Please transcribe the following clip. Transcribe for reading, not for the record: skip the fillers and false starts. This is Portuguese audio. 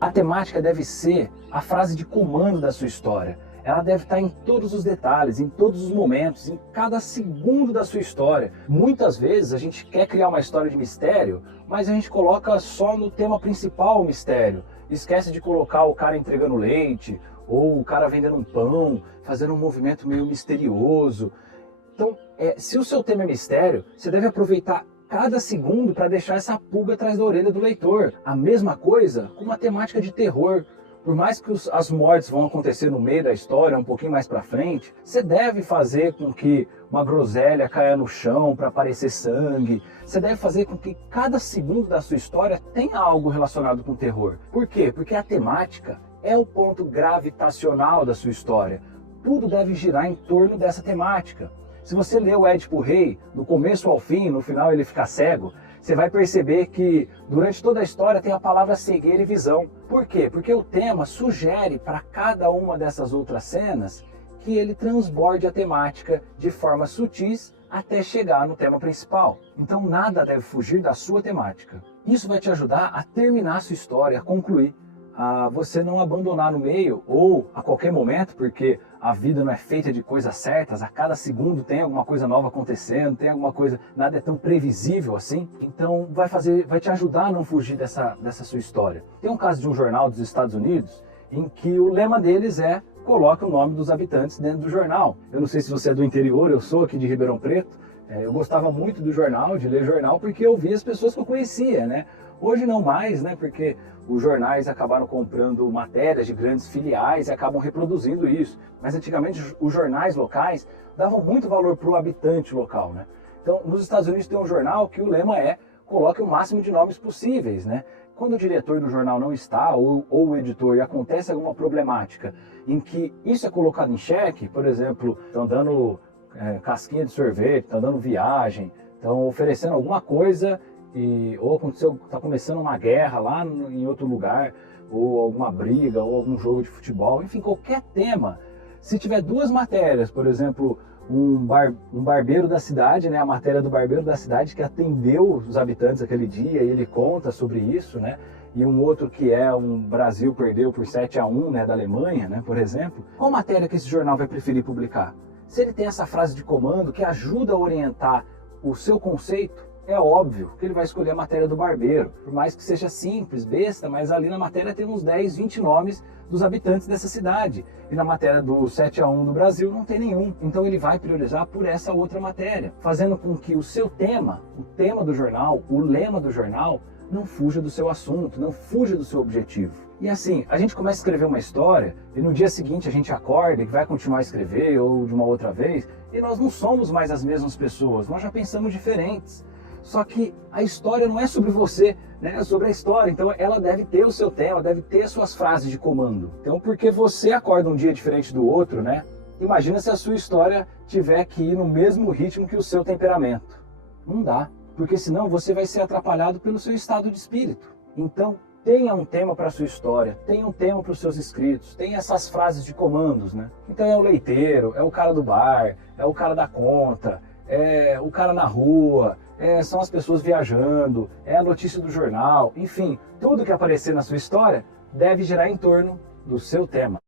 A temática deve ser a frase de comando da sua história. Ela deve estar em todos os detalhes, em todos os momentos, em cada segundo da sua história. Muitas vezes a gente quer criar uma história de mistério, mas a gente coloca só no tema principal o mistério. Esquece de colocar o cara entregando leite, ou o cara vendendo um pão, fazendo um movimento meio misterioso. Então, se o seu tema é mistério, você deve aproveitar cada segundo para deixar essa pulga atrás da orelha do leitor. A mesma coisa com uma temática de terror. Por mais que as mortes vão acontecer no meio da história, um pouquinho mais para frente, você deve fazer com que uma groselha caia no chão para aparecer sangue. Você deve fazer com que cada segundo da sua história tenha algo relacionado com terror. Por quê? Porque a temática é o ponto gravitacional da sua história. Tudo deve girar em torno dessa temática. Se você lê o Édipo Rei, do começo ao fim, no final ele fica cego, você vai perceber que durante toda a história tem a palavra cegueira e visão. Por quê? Porque o tema sugere para cada uma dessas outras cenas que ele transborde a temática de forma sutis até chegar no tema principal. Então nada deve fugir da sua temática. Isso vai te ajudar a terminar a sua história, a concluir. A você não abandonar no meio ou a qualquer momento, porque a vida não é feita de coisas certas, a cada segundo tem alguma coisa nova acontecendo, tem alguma coisa, nada é tão previsível assim. Então vai te ajudar a não fugir dessa sua história. Tem um caso de um jornal dos Estados Unidos em que o lema deles é: coloque o nome dos habitantes dentro do jornal. Eu não sei se você é do interior, eu sou aqui de Ribeirão Preto. Eu gostava muito do jornal, de ler jornal, porque eu via as pessoas que eu conhecia, né? Hoje não mais, né? Porque os jornais acabaram comprando matérias de grandes filiais e acabam reproduzindo isso. Mas antigamente os jornais locais davam muito valor para o habitante local, né? Então, nos Estados Unidos tem um jornal que o lema é: coloque o máximo de nomes possíveis, né? Quando o diretor do jornal não está, ou o editor, e acontece alguma problemática em que isso é colocado em xeque, por exemplo, estão dando casquinha de sorvete, estão dando viagem, estão oferecendo alguma coisa, ou aconteceu, está começando uma guerra lá em outro lugar, ou alguma briga, ou algum jogo de futebol, enfim, qualquer tema. Se tiver duas matérias, por exemplo, um barbeiro da cidade, né, a matéria do barbeiro da cidade que atendeu os habitantes aquele dia, e ele conta sobre isso, né, e um outro que é um Brasil perdeu por 7-1, né, da Alemanha, né, por exemplo, qual matéria que esse jornal vai preferir publicar? Se ele tem essa frase de comando que ajuda a orientar o seu conceito, é óbvio que ele vai escolher a matéria do barbeiro. Por mais que seja simples, besta, mas ali na matéria tem uns 10, 20 nomes dos habitantes dessa cidade. E na matéria do 7-1 do Brasil não tem nenhum. Então ele vai priorizar por essa outra matéria, fazendo com que o seu tema, o tema do jornal, o lema do jornal, não fuja do seu assunto, não fuja do seu objetivo. E assim, a gente começa a escrever uma história e no dia seguinte a gente acorda e vai continuar a escrever ou de uma outra vez, e nós não somos mais as mesmas pessoas, nós já pensamos diferentes. Só que a história não é sobre você, né? É sobre a história. Então ela deve ter o seu tema, deve ter as suas frases de comando. Então porque você acorda um dia diferente do outro, né? Imagina se a sua história tiver que ir no mesmo ritmo que o seu temperamento. Não dá, porque senão você vai ser atrapalhado pelo seu estado de espírito. Então tenha um tema para a sua história, tenha um tema para os seus escritos, tenha essas frases de comandos, né? Então é o leiteiro, é o cara do bar, é o cara da conta, é o cara na rua, são as pessoas viajando, é a notícia do jornal, enfim, tudo que aparecer na sua história deve girar em torno do seu tema.